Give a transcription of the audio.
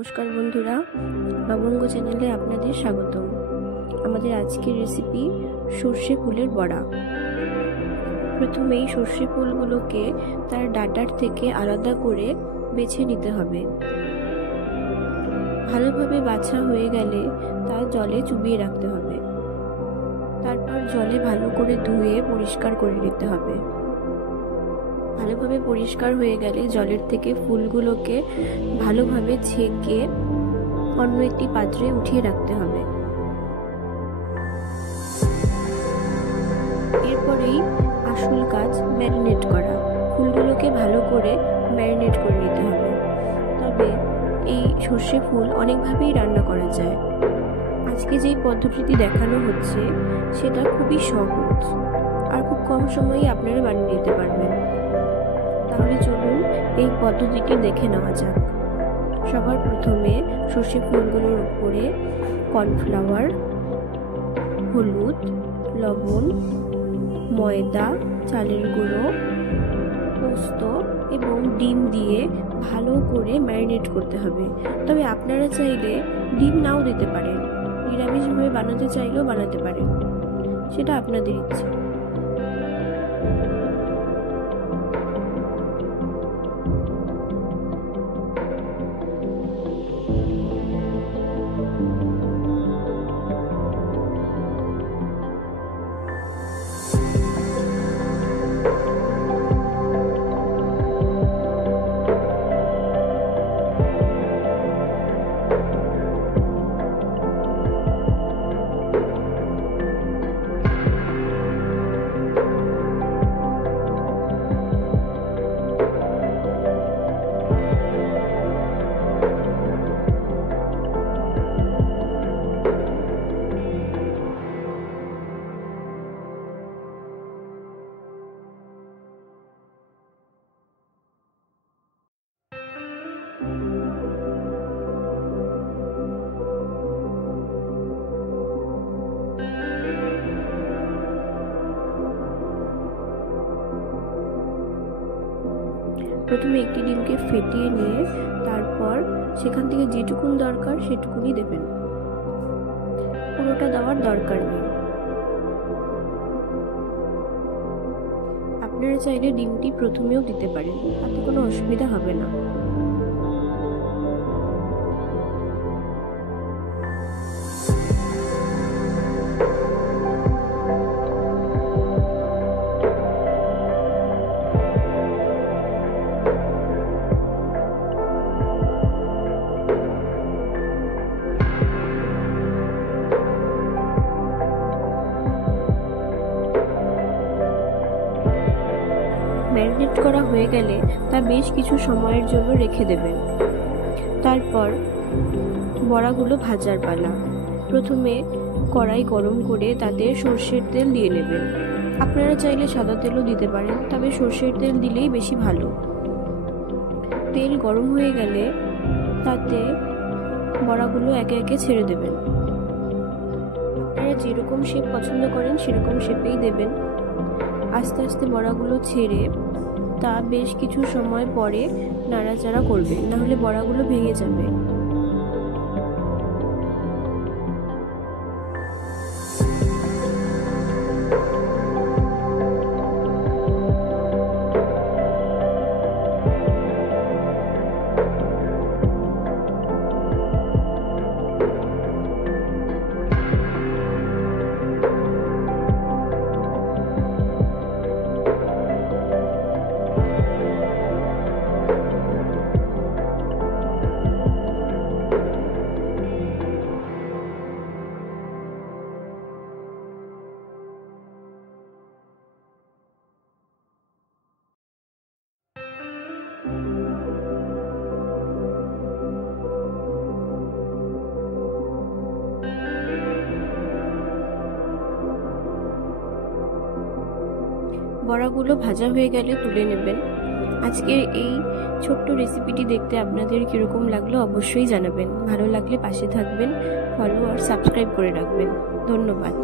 নমস্কার বন্ধুরা, লবঙ্গ চ্যানেলে আপনাদের স্বাগতম। আমাদের আজকের রেসিপি সর্ষে ফুলের বড়া। প্রথমেই সর্ষে ফুলগুলোকে তার ডাঁটার থেকে আলাদা করে বেছে নিতে হবে। ভালোভাবে বাছা হয়ে গেলে তা জলে চুবিয়ে রাখতে হবে। তারপর জলে ভালো করে ধুয়ে পরিষ্কার করে নিতে হবে। ভালোভাবে পরিষ্কার হয়ে গেলে জলের থেকে ফুলগুলোকে ভালোভাবে ছেঁকে অন্য একটি পাত্রে উঠিয়ে রাখতে হবে। এরপরেই আসল কাজ ম্যারিনেট করা। ফুলগুলোকে ভালো করে ম্যারিনেট করে নিতে হবে। তবে এই সর্ষে ফুল অনেকভাবেই রান্না করা যায়। আজকে যেই পদ্ধতিটি দেখানো হচ্ছে সেটা খুবই সহজ আর খুব কম সময়ে আপনারা বানিয়ে নিতে পারবেন। তাহলে চলুন এই পদ্ধতিটি দেখে নেওয়া যাক। সবার প্রথমে সর্ষে ফুলগুলোর উপরে কর্নফ্লাওয়ার, হলুদ, লবণ, ময়দা, চালের গুঁড়ো, পোস্ত এবং ডিম দিয়ে ভালো করে ম্যারিনেট করতে হবে। তবে আপনারা চাইলে ডিম নাও দিতে পারেন, নিরামিষভাবে বানাতে চাইলেও বানাতে পারেন, সেটা আপনাদের ইচ্ছে। প্রথমে একটি ডিমকে ফেটিয়ে নিয়ে তারপর সেখান থেকে যেটুকুন দরকার সেটুকুনি দেবেন, পুরোটা দেওয়ার দরকার নেই। আপনারা চাইলে ডিমটি প্রথমেও দিতে পারেন, তাতে কোনো অসুবিধা হবে না। ম্যারিনেট করা হয়ে গেলে তা বেশ কিছু সময়ের জন্য রেখে দেবেন। তারপর বড়াগুলো ভাজার পালা। প্রথমে কড়াই গরম করে তাতে সর্ষের তেল দিয়ে নেবেন। আপনারা চাইলে সাদা তেলও দিতে পারেন, তবে সর্ষের তেল দিলেই বেশি ভালো। তেল গরম হয়ে গেলে তাতে বড়াগুলো একে একে ছেড়ে দেবেন। আপনারা যেরকম শেপ পছন্দ করেন সেরকম শেপেই দেবেন। আস্তে আস্তে বড়াগুলো ছেড়ে তা বেশ কিছু সময় পরে নাড়াচাড়া করবেন, নাহলে বড়াগুলো ভেঙে যাবে। বড়াগুলো ভাজা হয়ে গেলে তুলে নেবেন। আজকের এই ছোট্ট রেসিপিটি দেখতে আপনাদের কীরকম লাগলো অবশ্যই জানাবেন। ভালো লাগলে পাশে থাকবেন, ফলো আর সাবস্ক্রাইব করে রাখবেন। ধন্যবাদ।